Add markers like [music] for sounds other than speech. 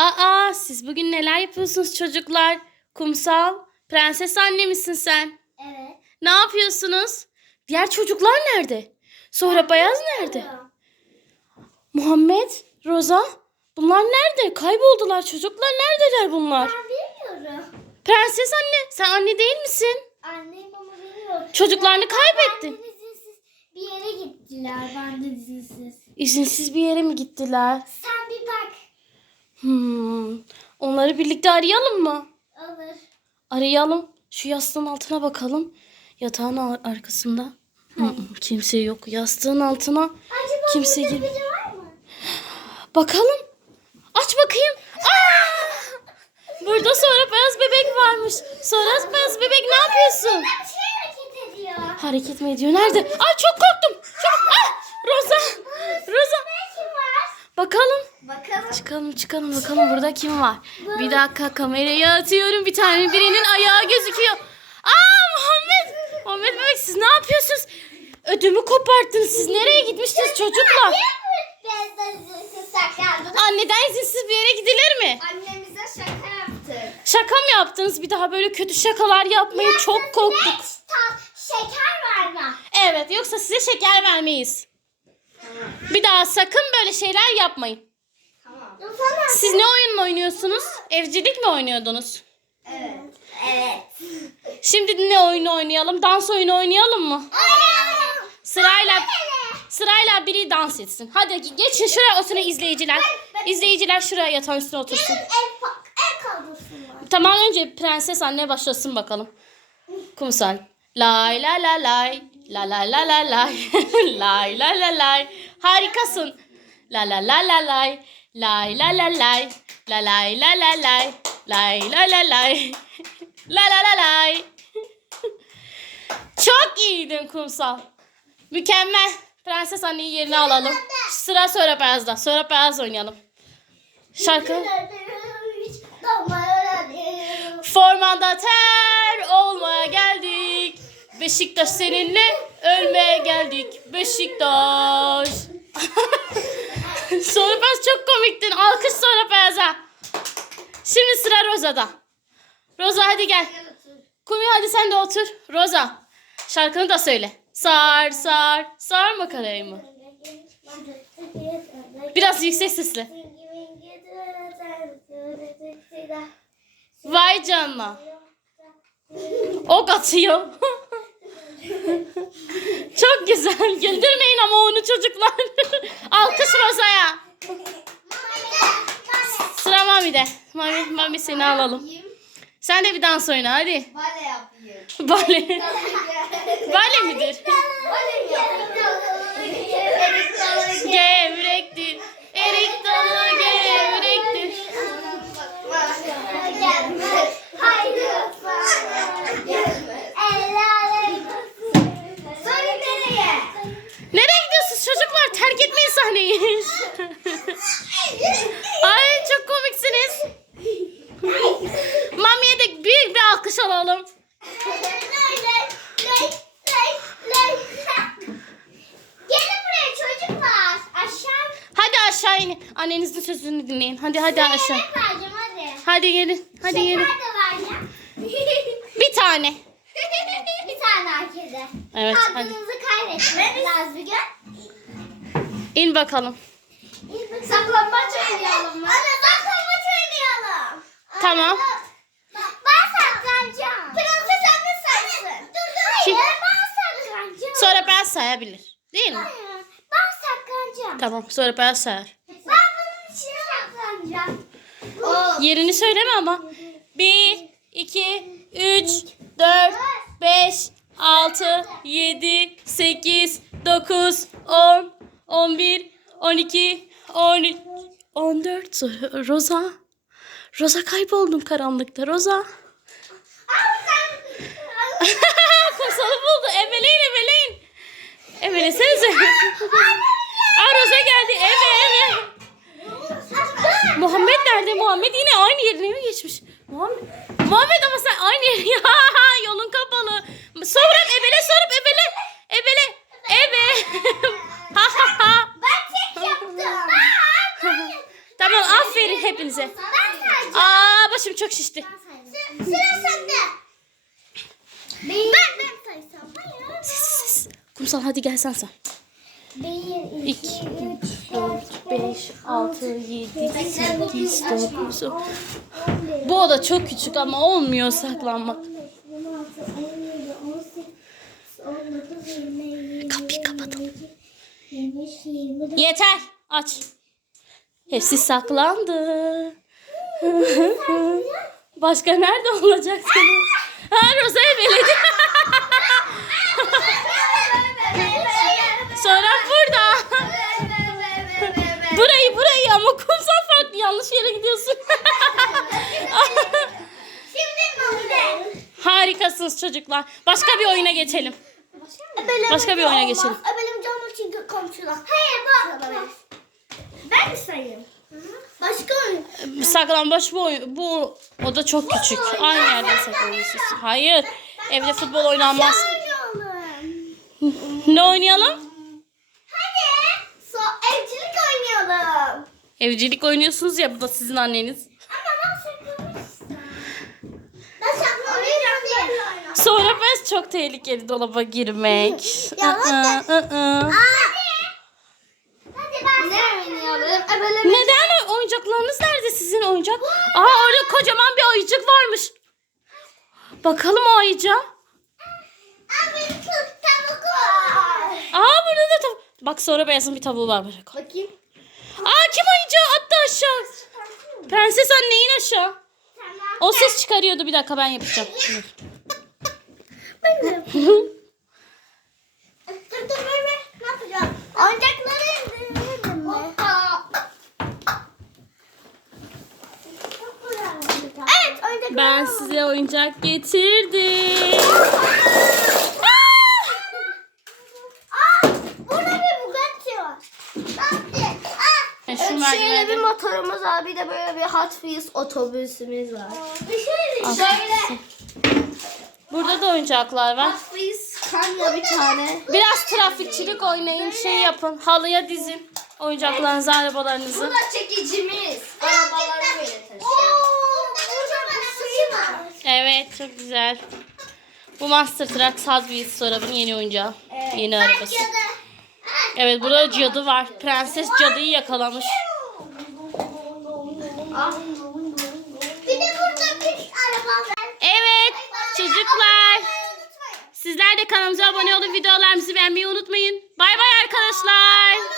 Aa siz bugün neler yapıyorsunuz çocuklar? Kumsal, prenses anne misin sen? Evet. Ne yapıyorsunuz? Diğer çocuklar nerede? Sonra Bayaz nerede? Muhammed, Roza, bunlar nerede? Kayboldular çocuklar. Neredeler bunlar? Ben bilmiyorum. Prenses anne, sen anne değil misin? Annem ama bilmiyor. Çocuklarını Ben de kaybettin. izinsiz bir yere gittiler. Ben de izinsiz. İzinsiz bir yere mi gittiler? Sen bir bak. Hmm. Onları birlikte arayalım mı? Olur. Arayalım. Şu yastığın altına bakalım. Yatağın ar- arkasında. Hı hı, Kimse yok. Yastığın altına Acaba Kimse burada gir- biri var mı? bakalım. Aç bakayım. Aa! Burada sonra beyaz bebek varmış. Sonra beyaz bebek ne yapıyorsun? Bir şey hareket ediyor. Hareket mi ediyor? Nerede? Ay çok korktum. Çok... Ah! Roza. Roza. Var? Bakalım. Bakalım. Çıkalım çıkalım bakalım burada kim var? Bir dakika kamerayı atıyorum bir tane birinin ayağı gözüküyor. Aa Muhammed! Muhammed bebek siz ne yapıyorsunuz? Ödümü koparttınız siz nereye gitmiştiniz çocuklar? Anneden izinsiz bir yere gidilir mi? Annemize şaka yaptık. Şaka mı yaptınız? Bir daha böyle kötü şakalar yapmayın çok korktuk. Şeker verme. Evet yoksa size şeker vermeyiz. Bir daha sakın böyle şeyler yapmayın. Siz ne oyun oynuyorsunuz? Evcilik mi oynuyordunuz? Evet. Evet. Şimdi ne oyunu oynayalım? Dans oyunu oynayalım mı? Sırayla sırayla biri dans etsin. Hadi ge- geçin şuraya oturun izleyiciler. İzleyiciler şuraya yatağın üstüne otursun. Tamam önce prenses anne başlasın bakalım. Kumsal. Lay la la lay. La la la la lay. [laughs] lay la la lay. Harikasın. La la la la lay. Lay la la lay. La lay la la lay. Lay la la lay. [laughs] La la la lay. [laughs] Çok iyiydin kumsal. Mükemmel. Prenses anneyi yerine alalım. Sıra sonra beyazda. Sonra beyaz oynayalım. Şarkı. Formanda ter olmaya geldik. Beşiktaş seninle ölmeye geldik. Beşiktaş. [laughs] sonra beyaz çok komiktin. Alkış sonra beyaza. Şimdi sıra Roza'da. Roza hadi gel. Kumi hadi sen de otur. Roza. Şarkını da söyle. Sar sar. Sar makarayı mı? Biraz yüksek sesle. Vay canına. Ok atıyor. Güzel. Güldürmeyin ama onu çocuklar. [laughs] Alkış Roza'ya. Sıra Mami'de. Mami, Mami seni alalım. Sen de bir dans oyna hadi. Bale yapayım. Bale. Bale midir? Bale yapayım. Gevrektir. Erik dalı gevrektir. Nereye gidiyorsunuz çocuklar? Terk etmeyin sahneyi. Ay çok komiksiniz. Mami'ye de büyük bir alkış alalım. Gelin buraya çocuklar. Aşağı. Hadi aşağı in. Annenizin sözünü dinleyin. Hadi hadi aşağı. Vereceğim hadi. Hadi gelin. Hadi Şeker gelin. [laughs] Bir tane. bir tane herkese. Evet. Hakkınızı kaybetmeniz lazım bir. İn bakalım. Saklambaç oynayalım mı? Anne saklambaç oynayalım. Tamam. Ben saklanacağım. Prenses anne saysın. Dur dur. Hayır ben saklanacağım. Sonra ben sayabilir. Değil mi? Hayır, Ben saklanacağım. Tamam sonra ben sayar. Ben bunun içine saklanacağım. Yerini söyleme ama. 1, 2, 3, 4, 5, 6, 7, 8, 9, 10, 11, 12, 13, 14. Sonra Roza. Roza kayboldum karanlıkta. Roza. [laughs] Kumsalı buldu. Ebeleyin ebeleyin. Ebelesenize. Aa Roza geldi. Eve eve. Muhammed nerede? Muhammed yine aynı yerine mi geçmiş? Muhammed, Muhammed ama sen aynı yere [laughs] ya yolun kapalı. Sorup ebele sorup ebele. Ebele. Ebe. ha ha ha. Ben tek yaptım. [laughs] Ben, ben Tamam aferin hep hepinize. Aa başım çok şişti. Sıra, sende. Ben ben saysam. Kumsal hadi gel sen say. 1, 2, 3, 4, 5, 6, 7, 8, 9, 10. Bu oda çok küçük ama olmuyor saklanmak. Kapıyı kapatalım. Yeter. Aç. Hepsi saklandı. [laughs] Başka nerede olacaksınız? Ha Roza'ya beledi. [laughs] kumsal farklı yanlış yere gidiyorsun. [laughs] Şimdi Nuri. Harikasınız çocuklar. Başka bir oyuna geçelim. Başka bir oyuna geçelim. Benim canım çünkü komşular. Hayır bu. Ben de sayayım. Başka oyun. Saklambaç bu oyun, bu oda çok küçük. Aynı yerde saklanıyorsunuz. Hayır. Evde futbol oynanmaz. Oynayalım. Ne oynayalım? Hadi. So, evcilik oynayalım. Evcilik oynuyorsunuz ya bu da sizin anneniz. Sonra ben çok tehlikeli dolaba girmek. Aa? Böyle Neden oyuncaklarınız nerede sizin oyuncak? Aa orada kocaman bir ayıcık varmış. Bakalım o ayıca. Aa, tavuk burada da tav- Bak sonra beyazın bir tavuğu var. Bakayım. Aa kim ayıcağı attı aşağı? Prenses anne in aşağı. Tamam. O ses çıkarıyordu bir dakika ben yapacağım. Dur. [laughs] Ben de yapayım. Dur dur dur ver. Ne yapacağım? Oyuncakları indirelim mi? Evet oyuncakları Ben size oyuncak getirdim. Aa, burada bir Bugatti var. Bugatti. Aa. E, şu merdivende- motorumuz var. Bir de böyle bir Hot Wheels otobüsümüz var. Al. Şöyle. Burada da oyuncaklar var. Hot Wheels kamyo bir tane. Biraz trafikçilik oynayın, şey yapın. Halıya dizin oyuncaklarınızı, arabalarınızı. çekicimiz. Arabaları böyle taşıyor. Bir var. Evet, çok güzel. Bu Monster Truck Hot Wheels Sorab'ın yeni oyuncağı. Yeni arabası. Evet, burada cadı var. Prenses cadıyı yakalamış. Bir de burada bir araba var. Evet, çocuklar. Sizler de kanalımıza abone olup videolarımızı beğenmeyi unutmayın. Bay bay arkadaşlar.